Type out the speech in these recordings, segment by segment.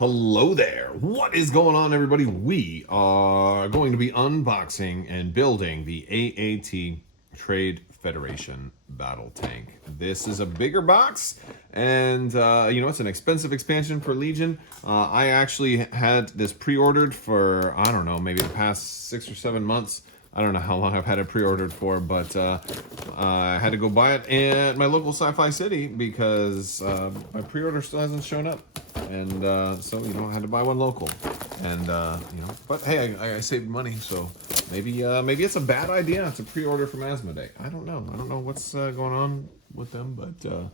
Hello there. What is going on, everybody? We are going to be unboxing and building the AAT Trade Federation Battle Tank. This is a bigger box, and it's an expensive expansion for Legion. I actually had this pre-ordered for, I don't know, maybe the past 6 or 7 months. I don't know how long I've had it pre-ordered for, but I had to go buy it at my local Sci-Fi City because my pre-order still hasn't shown up. And so, I had to buy one local. And, but hey, I saved money, so maybe it's a bad idea to pre-order from Asmodee. I don't know. I don't know what's going on with them, but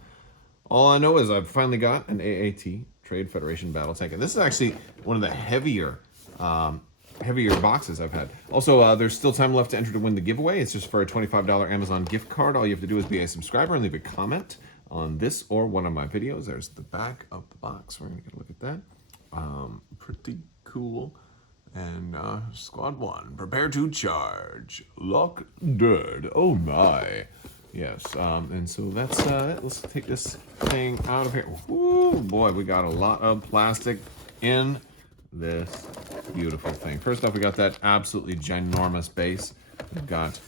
all I know is I've finally got an AAT Trade Federation Battle Tank. And this is actually one of the heavier boxes I've had. Also, there's still time left to enter to win the giveaway. It's just for a $25 Amazon gift card. All you have to do is be a subscriber and leave a comment on this or one of my videos. There's the back of the box. We're gonna get a look at that. Pretty cool. And squad one, prepare to charge. Lock dead. Oh my. Yes, and so that's it. Let's take this thing out of here. Woo, boy, we got a lot of plastic in this beautiful thing. First off, we got that absolutely ginormous base. We've got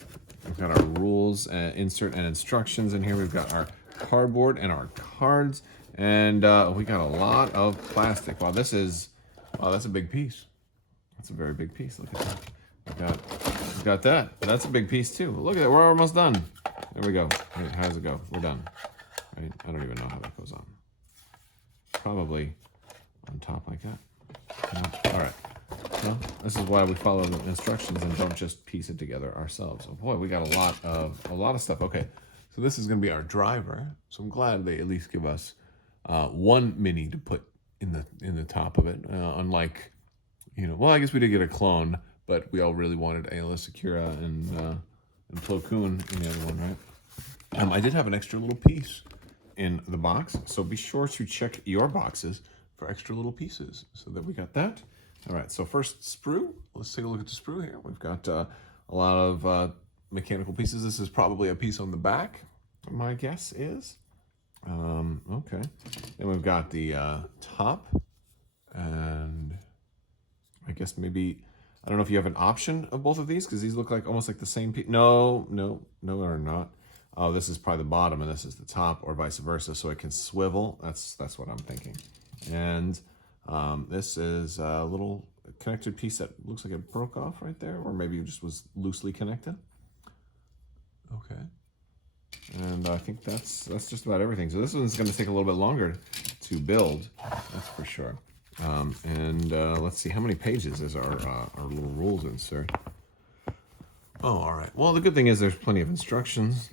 our rules, insert and instructions in here. We've got our cardboard and our cards, and we got a lot of plastic. Wow, that's a big piece. That's a very big piece. Look at that. We've got that. That's a big piece too. Look at it. We're almost done. There we go. Hey, how does it go? We're done. Right? I don't even know how that goes on. Probably on top like that. Yeah. All right. Well, this is why we follow the instructions and don't just piece it together ourselves. Oh boy, we got a lot of stuff. Okay, so this is going to be our driver. So I'm glad they at least give us one mini to put in the top of it. Unlike, well, I guess we did get a clone, but we all really wanted Ayla Secura and Plo Koon in the other one, right? I did have an extra little piece in the box, so be sure to check your boxes for extra little pieces. So that we got that. All right, so first sprue. Let's take a look at the sprue here. We've got a lot of mechanical pieces. This is probably a piece on the back, my guess is. Okay. Then we've got the top, and I guess maybe, I don't know if you have an option of both of these, because these look like almost like the same piece. No, they're not. Oh, this is probably the bottom, and this is the top, or vice versa, so it can swivel. That's what I'm thinking. And this is a little connected piece that looks like it broke off right there, or maybe it just was loosely connected. Okay. And I think that's just about everything. So this one's going to take a little bit longer to build, that's for sure. And let's see, how many pages is our little rules insert? Oh, all right. Well, the good thing is there's plenty of instructions,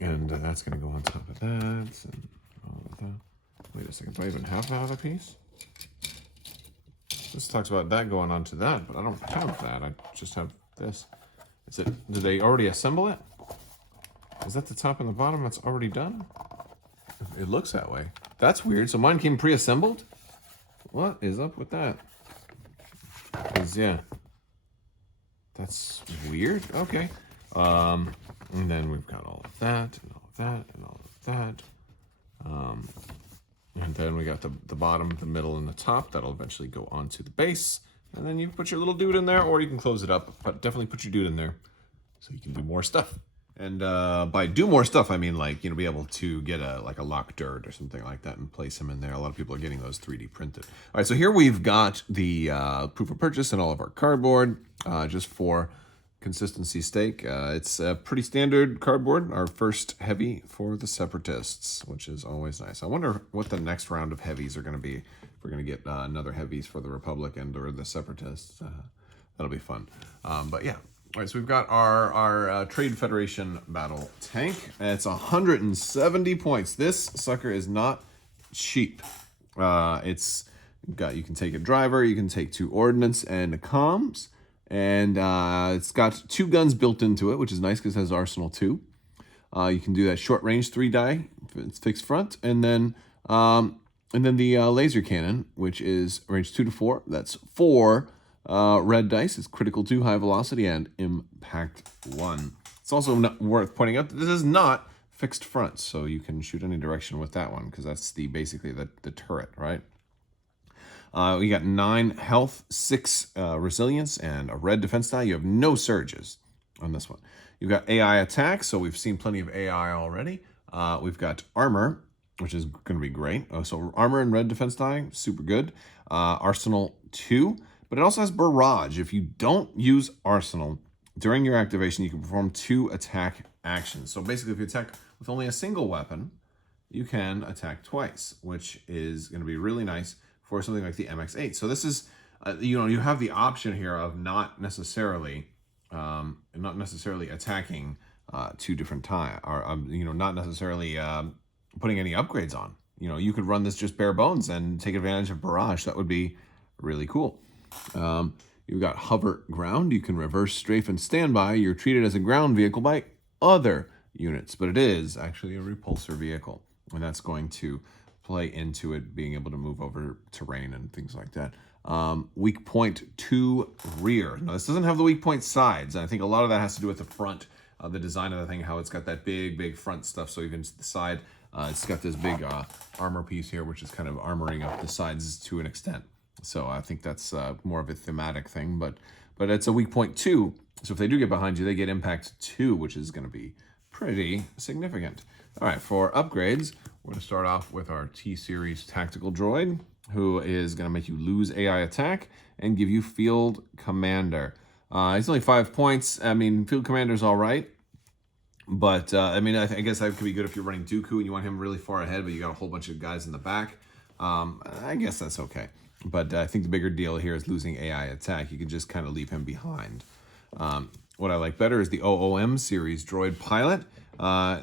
and that's going to go on top of that, and all of that. Wait a second, do I even have a piece? This talks about that going on to that, but I don't have that. I just have this. Did they already assemble it? Is that the top and the bottom that's already done? It looks that way. That's weird. So mine came pre-assembled? What is up with that? Yeah. That's weird. Okay. And then we've got all of that, and all of that, and all of that. And then we got the bottom, the middle, and the top. That'll eventually go onto the base. And then you put your little dude in there, or you can close it up. But definitely put your dude in there so you can do more stuff. And by do more stuff, I mean, like, be able to get a lock dirt or something like that and place him in there. A lot of people are getting those 3D printed. All right, so here we've got the proof of purchase and all of our cardboard, just for consistency's sake. It's a pretty standard cardboard, our first heavy for the Separatists, which is always nice. I wonder what the next round of heavies are going to be. If we're going to get another heavies for the Republic and or the Separatists. That'll be fun. But yeah. All right, so we've got our Trade Federation Battle Tank. It's 170 points. This sucker is not cheap. You can take a driver, you can take 2 ordnance and comms, and it's got 2 guns built into it, which is nice because it has Arsenal 2. You can do that short range 3 die, it's fixed front, and then the laser cannon, which is range 2 to 4. That's 4. Red dice is critical 2, high velocity, and impact 1. It's also worth pointing out that this is not fixed front, so you can shoot any direction with that one, because that's basically the turret, right? You got 9 health, 6 resilience, and a red defense die. You have no surges on this one. You've got AI attack, so we've seen plenty of AI already. We've got armor, which is going to be great. So armor and red defense die, super good. Arsenal 2, but it also has barrage. If you don't use arsenal during your activation, you can perform 2 attack actions. So basically, if you attack with only a single weapon, you can attack twice, which is going to be really nice for something like the MX-8. So this is, you have the option here of not necessarily attacking 2 different times, or not necessarily putting any upgrades on. You could run this just bare bones and take advantage of barrage. That would be really cool. You've got hover ground. You can reverse, strafe, and standby. You're treated as a ground vehicle by other units, but it is actually a repulsor vehicle, and that's going to play into it being able to move over terrain and things like that. Weak point 2 rear. Now, this doesn't have the weak point sides, and I think a lot of that has to do with the front, the design of the thing, how it's got that big front stuff. So even to the side, it's got this big armor piece here, which is kind of armoring up the sides to an extent. So I think that's more of a thematic thing, but it's a weak point 2. So if they do get behind you, they get impact 2, which is going to be pretty significant. All right, for upgrades, we're going to start off with our T-Series Tactical Droid, who is going to make you lose AI attack and give you Field Commander. It's only 5 points. I mean, Field Commander's all right. But, I guess that could be good if you're running Dooku and you want him really far ahead, but you got a whole bunch of guys in the back. I guess that's okay. But I think the bigger deal here is losing AI attack. You can just kind of leave him behind. What I like better is the OOM series Droid Pilot.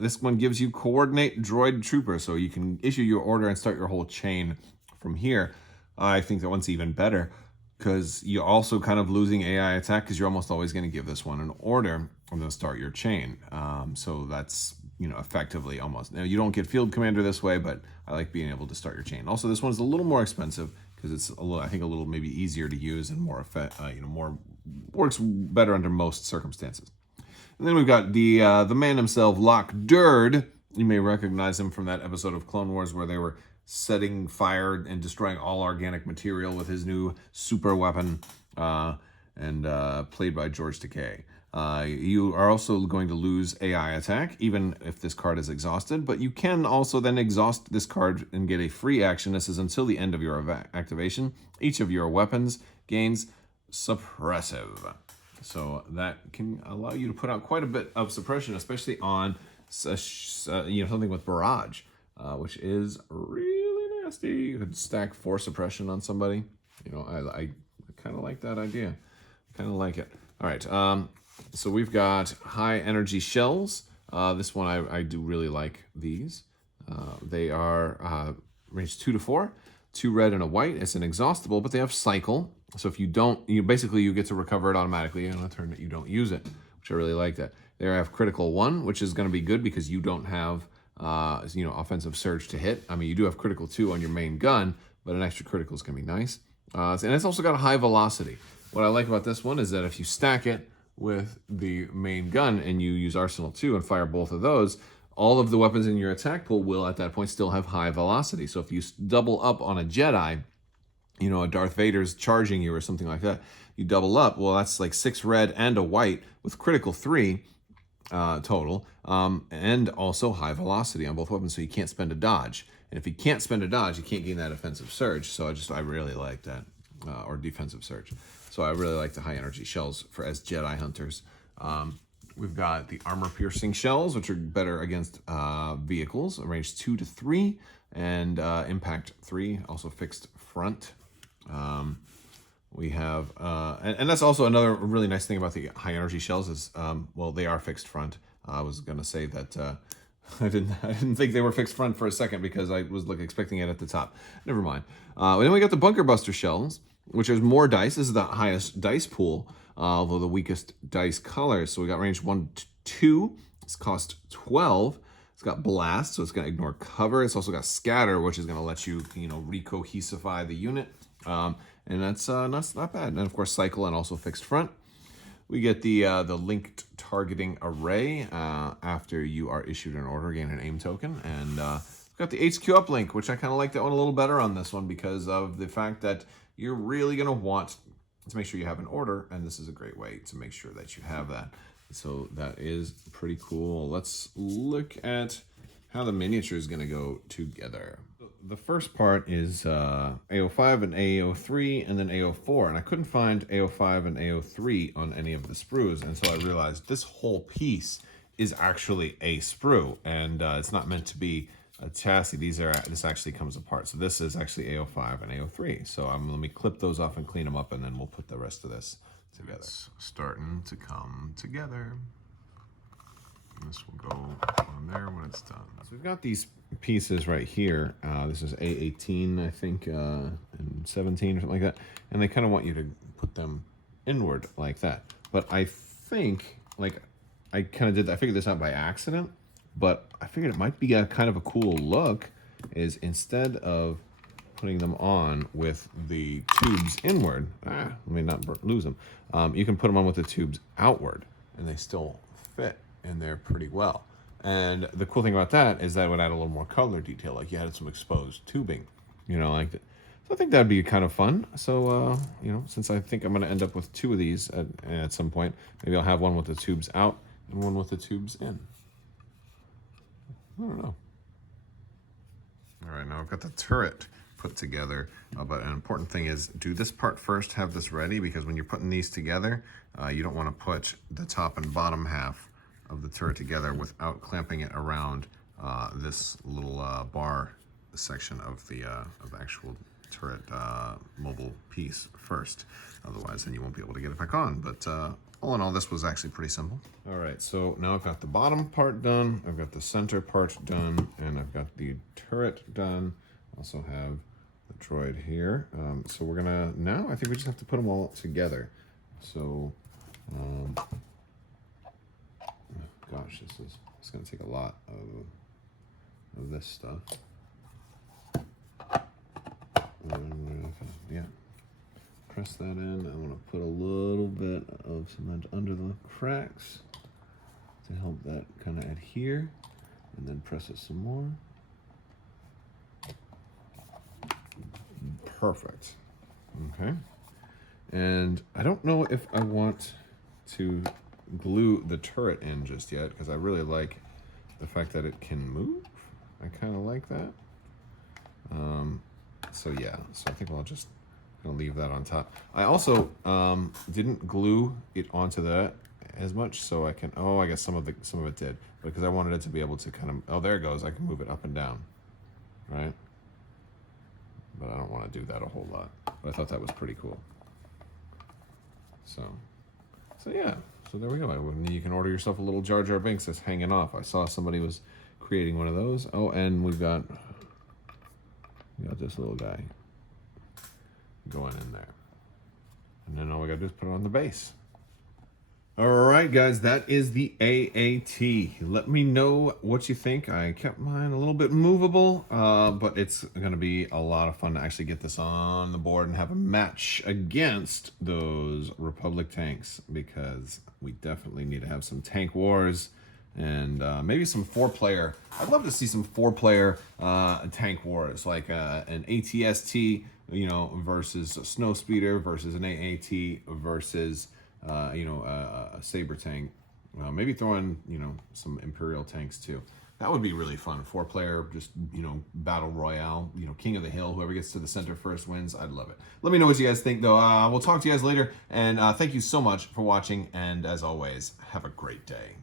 This one gives you Coordinate Droid Trooper, so you can issue your order and start your whole chain from here. I think that one's even better because you're also kind of losing AI attack because you're almost always going to give this one an order and then start your chain. So that's, effectively almost. Now, you don't get Field Commander this way, but I like being able to start your chain. Also, this one's a little more expensive because it's a little maybe easier to use and more works better under most circumstances. And then we've got the man himself, Lock Durd. You may recognize him from that episode of Clone Wars where they were setting fire and destroying all organic material with his new super weapon, and played by George Takei. You are also going to lose AI attack, even if this card is exhausted, but you can also then exhaust this card and get a free action. This is until the end of your activation. Each of your weapons gains suppressive. So that can allow you to put out quite a bit of suppression, especially on something with barrage, which is really nasty. You could stack 4 suppression on somebody. I kind of like that idea. Kind of like it. All right. So we've got high energy shells. This one I do really like these. They are range 2 to 4, 2 red and a white. It's an exhaustible, but they have cycle. So if you don't, you get to recover it automatically on a turn that you don't use it, which I really like that. They have critical 1, which is going to be good because you don't have offensive surge to hit. I mean, you do have critical 2 on your main gun, but an extra critical is going to be nice. And it's also got a high velocity. What I like about this one is that if you stack it with the main gun and you use Arsenal 2 and fire both of those, all of the weapons in your attack pool will at that point still have high velocity. So if you double up on a Jedi, a Darth Vader's charging you or something like that, you double up, well, that's like 6 red and a white with critical 3 total, and also high velocity on both weapons, so you can't spend a dodge. And if you can't spend a dodge, you can't gain that offensive surge. So I really like that, or defensive surge. So I really like the high energy shells as Jedi hunters. We've got the armor piercing shells, which are better against vehicles, range 2 to 3, and impact 3, also fixed front. We have, and that's also another really nice thing about the high energy shells is, they are fixed front. I was gonna say that I didn't think they were fixed front for a second because I was expecting it at the top. Never mind. Then we got the bunker buster shells, which has more dice. This is the highest dice pool, although the weakest dice colors. So we got range 1 to 2. It's cost 12. It's got blast, so it's going to ignore cover. It's also got scatter, which is going to let you, recohesify the unit. And that's not bad. And of course, cycle and also fixed front. We get the linked targeting array after you are issued an order, gain an aim token, and got the HQ uplink, which I kind of like that one a little better on this one because of the fact that you're really going to want to make sure you have an order, and this is a great way to make sure that you have that. So that is pretty cool. Let's look at how the miniature is going to go together. The first part is AO5 and AO3 and then AO4, and I couldn't find AO5 and AO3 on any of the sprues, and so I realized this whole piece is actually a sprue, and it's not meant to be a chassis. This actually comes apart. So this is actually AO5 and AO3. So let me clip those off and clean them up, and then we'll put the rest of this together. It's starting to come together. This will go on there when it's done. So we've got these pieces right here. This is A18, I think, and 17 or something like that. And they kind of want you to put them inward like that. But I think, like, I kind of did, I figured this out by accident, but I figured it might be a kind of a cool look is instead of putting them on with the tubes inward, let me not lose them, you can put them on with the tubes outward and they still fit in there pretty well. And the cool thing about that is that it would add a little more color detail, like you had some exposed tubing, you know, like that. So I think that'd be kind of fun. So, you know, since I think I'm going to end up with two of these at some point, maybe I'll have one with the tubes out and one with the tubes in. I don't know. All right, now I've got the turret put together, but an important thing is do this part first, have this ready, because when you're putting these together, you don't want to put the top and bottom half of the turret together without clamping it around this little bar section of the actual turret mobile piece first. Otherwise, then you won't be able to get it back on. But all in all, this was actually pretty simple. All right, so now I've got the bottom part done, I've got the center part done, and I've got the turret done. Also have the droid here. So we're gonna, now I think we just have to put them all together. So, gosh, it's gonna take a lot of this stuff. Yeah. Press that in. I want to put a little bit of cement under the cracks to help that kind of adhere, and then press it some more. Perfect. Okay. And I don't know if I want to glue the turret in just yet, because I really like the fact that it can move. I kind of like that. So yeah, so I think I'll just gonna leave that on top. I also didn't glue it onto that as much, so I can, oh, I guess some of it did, because I wanted it to be able to kind of, oh, there it goes, I can move it up and down, right? But I don't want to do that a whole lot. But I thought that was pretty cool. So yeah, so there we go. You can order yourself a little Jar Jar Binks that's hanging off. I saw somebody was creating one of those. Oh, and we got this little guy going in there. And then all we gotta do is put it on the base. All right, guys, that is the AAT. Let me know what you think. I kept mine a little bit movable, but it's gonna be a lot of fun to actually get this on the board and have a match against those Republic tanks, because we definitely need to have some tank wars and maybe some 4-player. I'd love to see some 4-player tank wars, like an ATST, you know, versus a Snowspeeder versus an AAT versus a Saber tank. Maybe throw in, you know, some Imperial tanks too. That would be really fun. 4-player, just, you know, battle royale, you know, King of the Hill. Whoever gets to the center first wins. I'd love it. Let me know what you guys think, though. We'll talk to you guys later. And thank you so much for watching. And as always, have a great day.